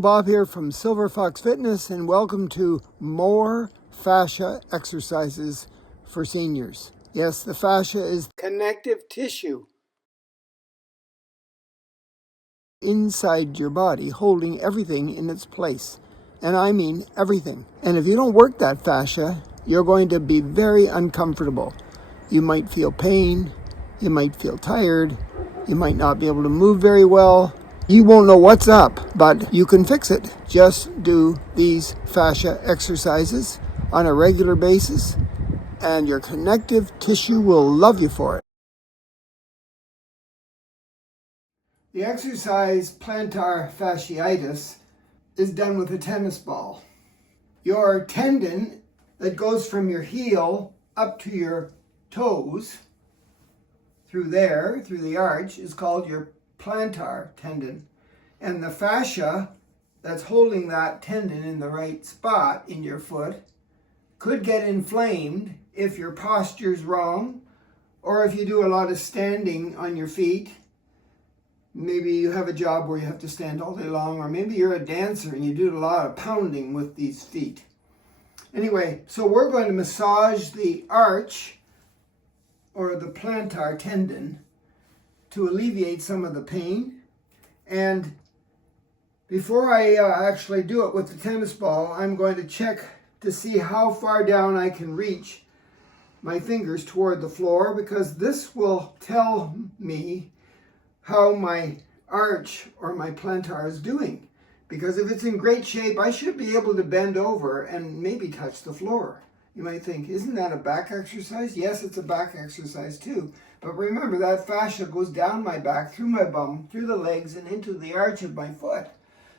Bob here from Silver Fox Fitness, and welcome to more fascia exercises for seniors. Yes, the fascia is connective tissue inside your body, holding everything in its place. And I mean everything. And if you don't work that fascia, you're going to be very uncomfortable. You might feel pain, you might feel tired, you might not be able to move very well. You won't know what's up, but you can fix it. Just do these fascia exercises on a regular basis, and your connective tissue will love you for it. The exercise plantar fasciitis is done with a tennis ball. Your tendon that goes from your heel up to your toes, through the arch, is called your plantar tendon. And the fascia that's holding that tendon in the right spot in your foot could get inflamed if your posture's wrong, or if you do a lot of standing on your feet. Maybe you have a job where you have to stand all day long, or maybe you're a dancer and you do a lot of pounding with these feet. Anyway, so we're going to massage the arch or the plantar tendon to alleviate some of the pain. And before I actually do it with the tennis ball, I'm going to check to see how far down I can reach my fingers toward the floor, because this will tell me how my arch or my plantar is doing. Because if it's in great shape, I should be able to bend over and maybe touch the floor. You might think, isn't that a back exercise? Yes, it's a back exercise too. But remember, that fascia goes down my back, through my bum, through the legs, and into the arch of my foot.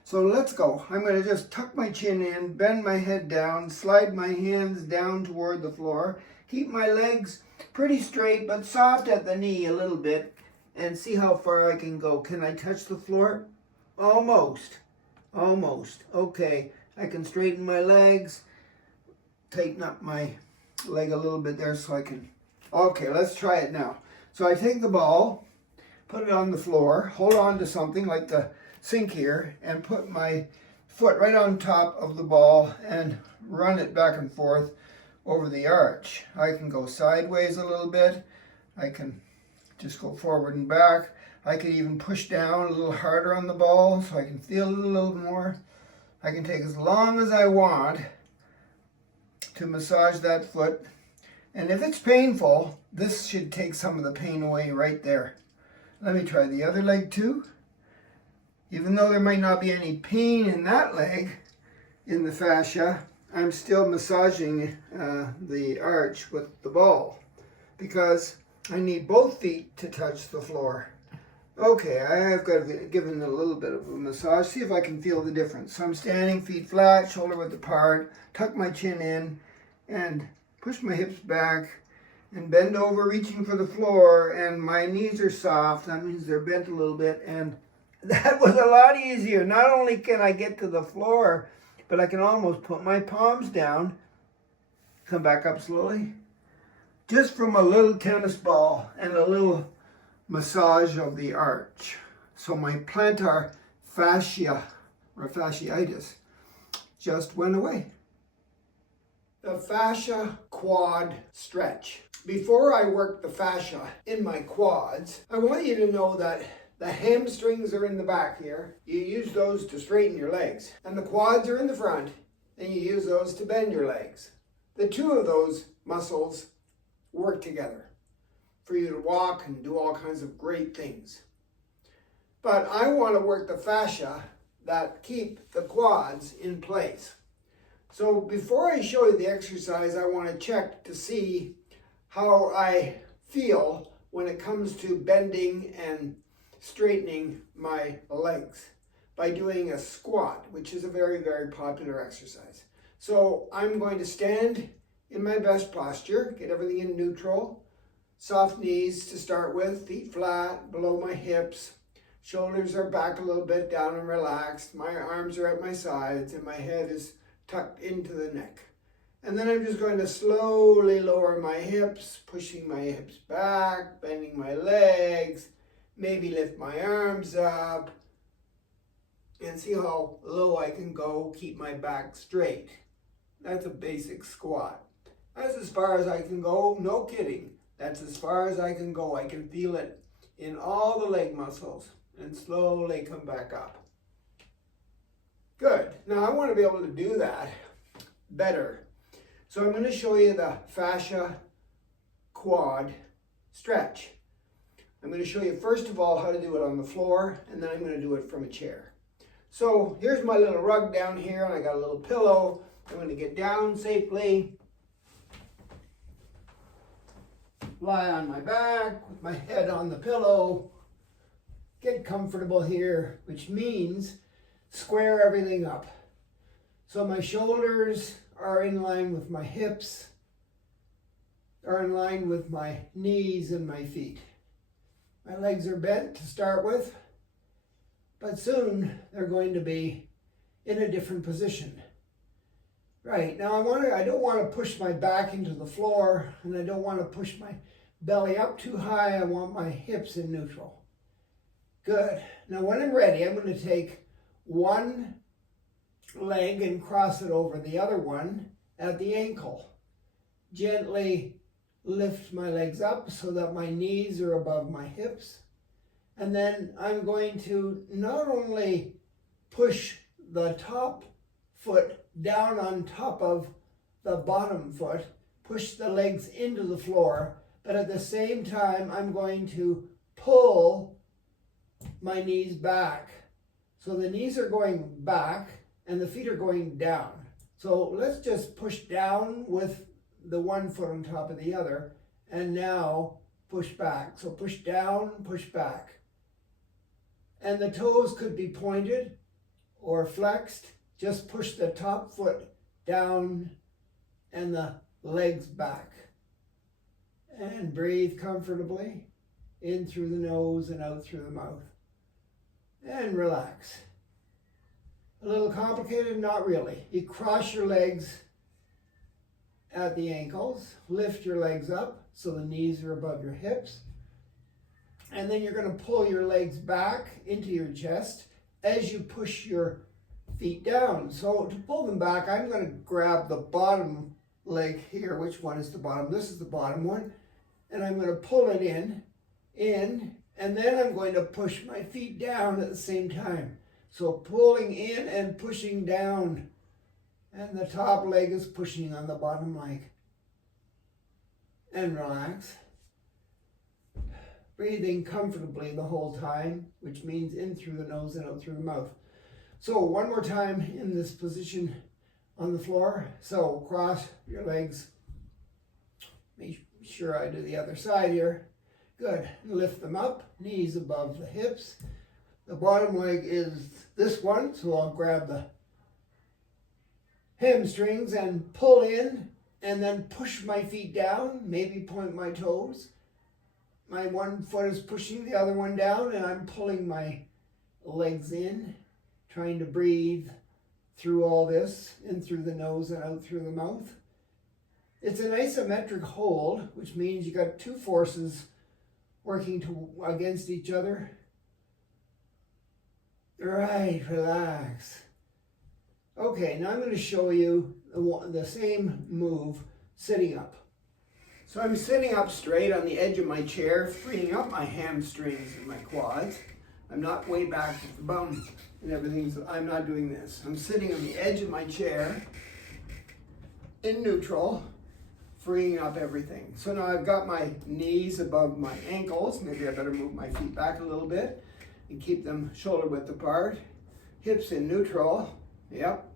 So let's go. I'm going to just tuck my chin in, bend my head down, slide my hands down toward the floor, keep my legs pretty straight but soft at the knee a little bit, and see how far I can go. Can I touch the floor? Almost. Almost. Okay, I can straighten my legs, tighten up my leg a little bit there so I can... Okay, let's try it now. So I take the ball, put it on the floor, hold on to something like the sink here, and put my foot right on top of the ball and run it back and forth over the arch. I can go sideways a little bit. I can just go forward and back. I can even push down a little harder on the ball so I can feel it a little more. I can take as long as I want to massage that foot. And if it's painful, this should take some of the pain away right there. Let me try the other leg too. Even though there might not be any pain in that leg, in the fascia, I'm still massaging the arch with the ball, because I need both feet to touch the floor. Okay, I have got to give it a little bit of a massage, see if I can feel the difference. So I'm standing, feet flat, shoulder width apart, tuck my chin in, and push my hips back, and bend over, reaching for the floor, and my knees are soft. That means they're bent a little bit, and that was a lot easier. Not only can I get to the floor, but I can almost put my palms down, come back up slowly, just from a little tennis ball and a little massage of the arch. So my plantar fascia or fasciitis just went away. The fascia quad stretch. Before I work the fascia in my quads, I want you to know that the hamstrings are in the back here. You use those to straighten your legs. And the quads are in the front, and you use those to bend your legs. The two of those muscles work together for you to walk and do all kinds of great things. But I want to work the fascia that keep the quads in place. So before I show you the exercise, I want to check to see how I feel when it comes to bending and straightening my legs by doing a squat, which is a very, very popular exercise. So I'm going to stand in my best posture, get everything in neutral, soft knees to start with, feet flat, below my hips, shoulders are back a little bit, down and relaxed, my arms are at my sides, and my head is tucked into the neck. And then I'm just going to slowly lower my hips, pushing my hips back, bending my legs, maybe lift my arms up, and see how low I can go, keep my back straight. That's a basic squat. That's as far as I can go, no kidding. That's as far as I can go. I can feel it in all the leg muscles and slowly come back up. Good. Now I want to be able to do that better. So I'm going to show you the fascia quad stretch. I'm going to show you first of all how to do it on the floor, and then I'm going to do it from a chair. So here's my little rug down here, and I got a little pillow. I'm going to get down safely, lie on my back with my head on the pillow, get comfortable here, which means square everything up. So my shoulders are in line with my hips, are in line with my knees and my feet. My legs are bent to start with, but soon they're going to be in a different position. Right, now I don't want to push my back into the floor, and I don't want to push my belly up too high. I want my hips in neutral. Good. Now when I'm ready, I'm going to take one leg and cross it over the other one at the ankle. Gently lift my legs up so that my knees are above my hips. And then I'm going to not only push the top foot down on top of the bottom foot, push the legs into the floor, but at the same time I'm going to pull my knees back. So the knees are going back and the feet are going down. So let's just push down with the one foot on top of the other, and now push back. So push down, push back. And the toes could be pointed or flexed. Just push the top foot down and the legs back. And breathe comfortably in through the nose and out through the mouth. And relax. A little complicated? Not really. You cross your legs at the ankles, lift your legs up so the knees are above your hips, and then you're going to pull your legs back into your chest as you push your feet down. So to pull them back, I'm going to grab the bottom leg here. Which one is the bottom? This is the bottom one. And I'm going to pull it in, and then I'm going to push my feet down at the same time. So pulling in and pushing down, and the top leg is pushing on the bottom leg. And relax. Breathing comfortably the whole time, which means in through the nose and out through the mouth. So one more time in this position on the floor. So cross your legs. Make sure I do the other side here. Good. Lift them up, knees above the hips. The bottom leg is this one, so I'll grab the hamstrings and pull in, and then push my feet down, maybe point my toes. My one foot is pushing the other one down, and I'm pulling my legs in, trying to breathe through all this, in through the nose and out through the mouth. It's an isometric hold, which means you got two forces working against each other. Right, relax. Okay, now I'm going to show you the same move sitting up. So I'm sitting up straight on the edge of my chair, freeing up my hamstrings and my quads. I'm not way back with the bum and everything, so I'm not doing this. I'm sitting on the edge of my chair in neutral, freeing up everything. So now I've got my knees above my ankles. Maybe I better move my feet back a little bit and keep them shoulder width apart. Hips in neutral. Yep.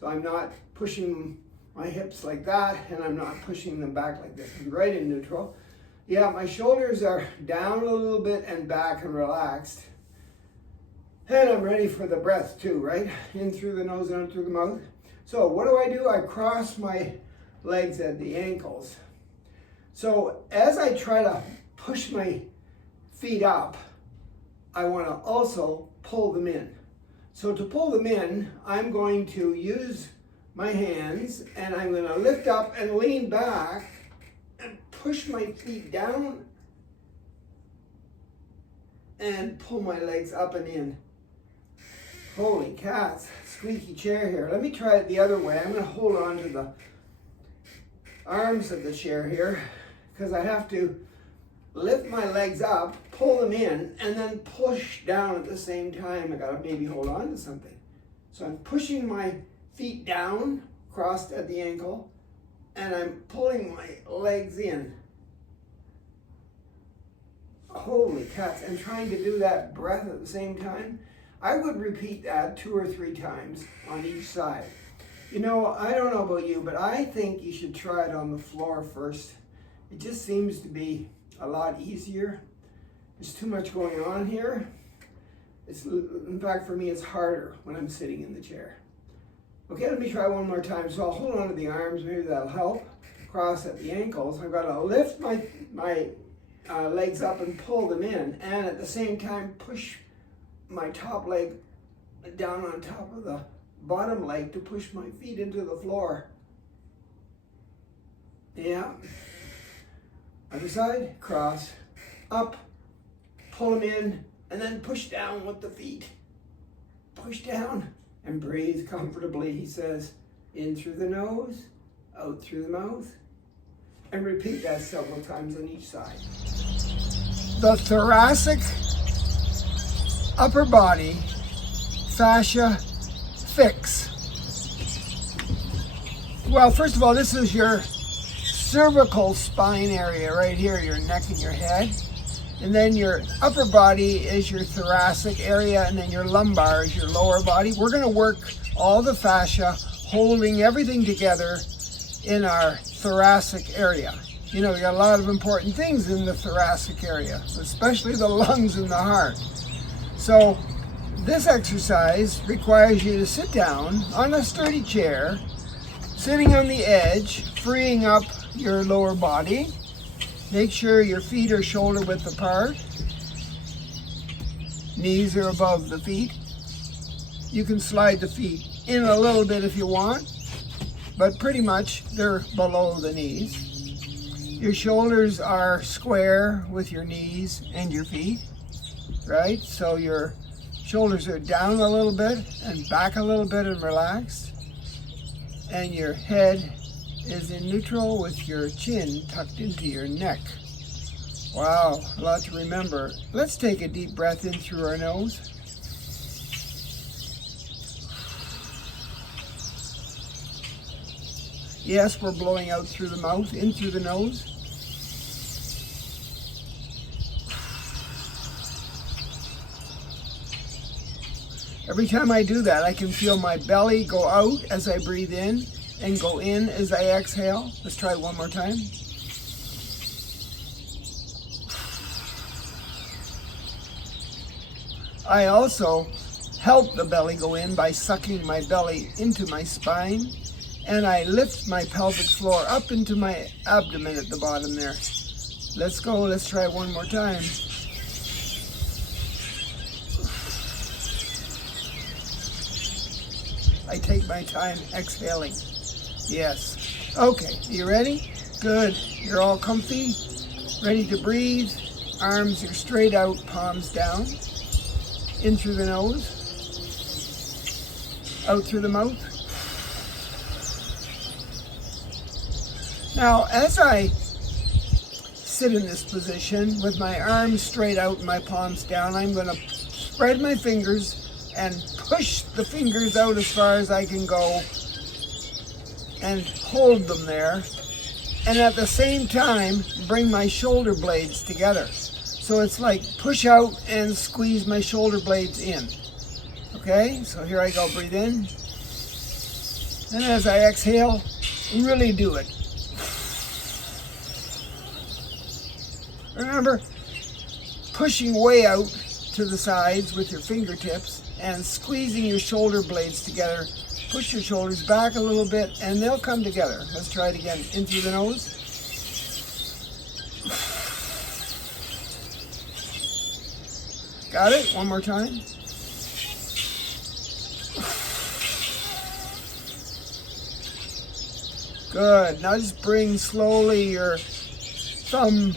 So I'm not pushing my hips like that, and I'm not pushing them back like this. I'm right in neutral. Yeah, my shoulders are down a little bit and back and relaxed. And I'm ready for the breath too, right? In through the nose and out through the mouth. So what do? I cross my legs at the ankles. So as I try to push my feet up, I want to also pull them in. So to pull them in, I'm going to use my hands, and I'm going to lift up and lean back and push my feet down and pull my legs up and in. Holy cats, squeaky chair here. Let me try it the other way. I'm going to hold on to the arms of the chair here because I have to lift my legs up, pull them in, and then push down at the same time. I got to maybe hold on to something. So I'm pushing my feet down, crossed at the ankle, and I'm pulling my legs in. Holy cats, and trying to do that breath at the same time. I would repeat that 2 or 3 times on each side. You know, I don't know about you, but I think you should try it on the floor first. It just seems to be a lot easier. There's too much going on here. In fact, for me, it's harder when I'm sitting in the chair. Okay, let me try one more time. So I'll hold on to the arms, maybe that'll help. Cross at the ankles. I've got to lift my legs up and pull them in, and at the same time push my top leg down on top of the bottom leg to push my feet into the floor. Yeah. Other side, cross, up, pull them in, and then push down with the feet. Push down and breathe comfortably, he says. In through the nose, out through the mouth. And repeat that several times on each side. The thoracic upper body fascia fix. Well, first of all, this is your cervical spine area right here, your neck and your head. And then your upper body is your thoracic area, and then your lumbar is your lower body. We're going to work all the fascia, holding everything together in our thoracic area. You know, we got a lot of important things in the thoracic area, especially the lungs and the heart. So this exercise requires you to sit down on a sturdy chair, sitting on the edge, freeing up your lower body. Make sure your feet are shoulder width apart. Knees are above the feet. You can slide the feet in a little bit if you want, but pretty much they're below the knees. Your shoulders are square with your knees and your feet, right? So your shoulders are down a little bit and back a little bit and relaxed. And your head is in neutral with your chin tucked into your neck. Wow, a lot to remember. Let's take a deep breath in through our nose. Yes, we're blowing out through the mouth, in through the nose. Every time I do that, I can feel my belly go out as I breathe in and go in as I exhale. Let's try it one more time. I also help the belly go in by sucking my belly into my spine, and I lift my pelvic floor up into my abdomen at the bottom there. Let's go, let's try it one more time. I take my time exhaling. Yes. Okay, you ready? Good. You're all comfy, ready to breathe. Arms are straight out, palms down. In through the nose, out through the mouth. Now, as I sit in this position with my arms straight out and my palms down, I'm going to spread my fingers and push the fingers out as far as I can go and hold them there. And at the same time, bring my shoulder blades together. So it's like push out and squeeze my shoulder blades in. Okay, so here I go, breathe in. And as I exhale, really do it. Remember, pushing way out to the sides with your fingertips and squeezing your shoulder blades together. Push your shoulders back a little bit and they'll come together. Let's try it again. In through the nose. Got it? One more time. Good. Now just bring slowly your thumbs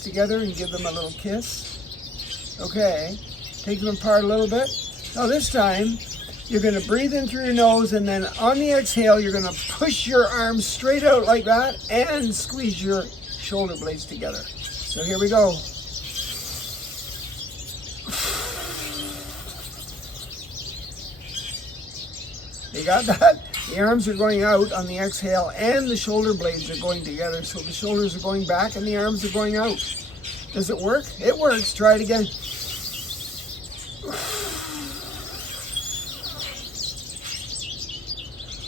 together and give them a little kiss. Okay. Take them apart a little bit. Now this time, you're going to breathe in through your nose, and then on the exhale, you're going to push your arms straight out like that and squeeze your shoulder blades together. So here we go. You got that? The arms are going out on the exhale and the shoulder blades are going together. So the shoulders are going back and the arms are going out. Does it work? It works. Try it again.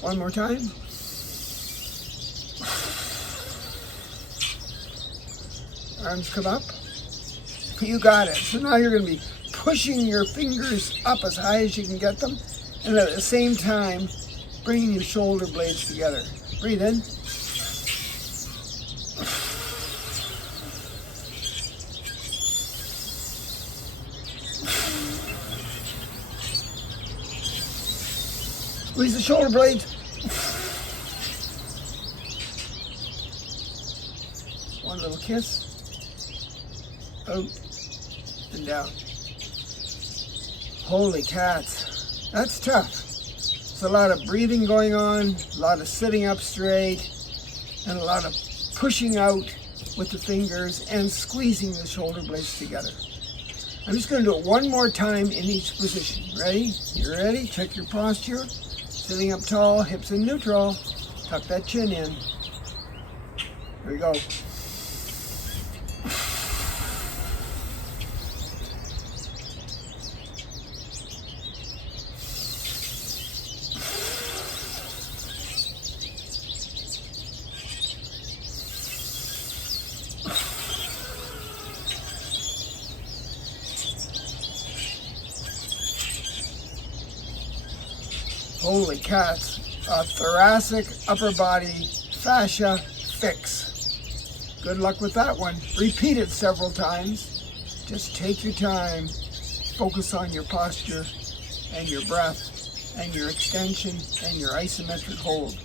One more time. Arms come up. You got it. So now you're going to be pushing your fingers up as high as you can get them, and at the same time bringing your shoulder blades together. Breathe in. Squeeze the shoulder blades. One little kiss. Out and down. Holy cats. That's tough. There's a lot of breathing going on, a lot of sitting up straight, and a lot of pushing out with the fingers and squeezing the shoulder blades together. I'm just going to do it one more time in each position. Ready? You ready? Check your posture. Sitting up tall, hips in neutral. Tuck that chin in. Here we go. Holy cats, a thoracic upper body fascia fix. Good luck with that one. Repeat it several times. Just take your time. Focus on your posture and your breath and your extension and your isometric hold.